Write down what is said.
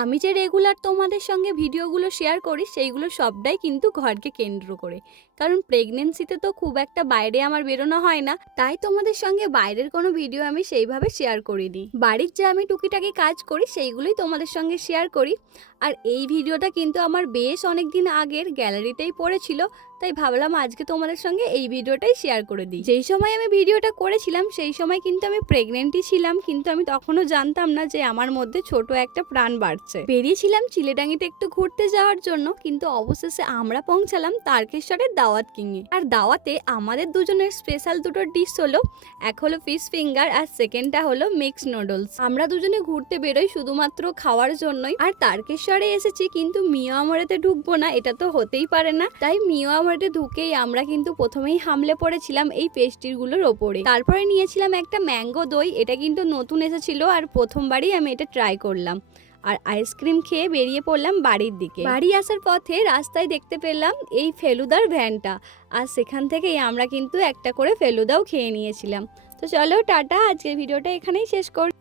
আমি যে রেগুলার তোমাদের সঙ্গে ভিডিওগুলো শেয়ার করি সেইগুলো সবটাই কিন্তু ঘরকে কেন্দ্র করে। কারণ প্রেগনেন্সিতে তো খুব একটা বাইরে আমার বেরোনো হয় না, তাই তোমাদের সঙ্গে বাইরের কোনো ভিডিও আমি সেইভাবে শেয়ার করিনি। বাড়ির যে আমি টুকিটাকি কাজ করি সেইগুলোই তোমাদের সঙ্গে শেয়ার করি। আর এই ভিডিওটা কিন্তু আমার বেশ অনেক দিন আগের গ্যালারিতেই পড়েছিল, তাই ভাবলাম আজকে তোমাদের সঙ্গে এই ভিডিওটাই শেয়ার করে দিই। যেই সময় আমি ভিডিওটা করেছিলাম সেই সময় কিন্তু আমি প্রেগনেন্টই ছিলাম, কিন্তু আমি তখনও জানতাম না যে আমার মধ্যে ছোট একটা প্রাণ বাড়ছে। বেরিয়েছিলাম চিলেডাঙ্গিতে একটু ঘুরতে যাওয়ার জন্য, কিন্তু অবশেষে আমরা পৌঁছালাম তারকেশ্বরের দাওয়াত কিংয়ে। আর দাওয়াতে আমাদের দুজনের স্পেশাল দুটো ডিশ হলো, এক হলো ফিশ ফিঙ্গার আর সেকেন্ডটা হলো মিক্সড নুডলস। আমরা দুজনে ঘুরতে বেরোই শুধুমাত্র খাওয়ার জন্যই। আর তারকেশ্বরে এসেছি কিন্তু মিয়ামরেতে ঢুকবো না, এটা তো হতেই পারে না। তাই মিয়ামরে ঢুকেই আমরা কিন্তু প্রথমেই হামলে পড়েছিলাম এই পেস্ট্রিগুলোর ওপরে। তারপরে নিয়েছিলাম একটা ম্যাঙ্গো দই, এটা কিন্তু নতুন এসেছিল আর প্রথমবারই আমি এটা ট্রাই করলাম। আর আইসক্রিম খেয়ে বেরিয়ে পড়লাম বাড়ির দিকে। বাড়ি আসার পথে রাস্তায় দেখতে পেলাম এই ফেলুদার ভ্যানটা, আর সেখান থেকেই আমরা কিন্তু একটা করে ফেলুদাও খেয়ে নিয়েছিলাম। তো চলো টাটা, আজকের ভিডিওটা এখানেই শেষ করি।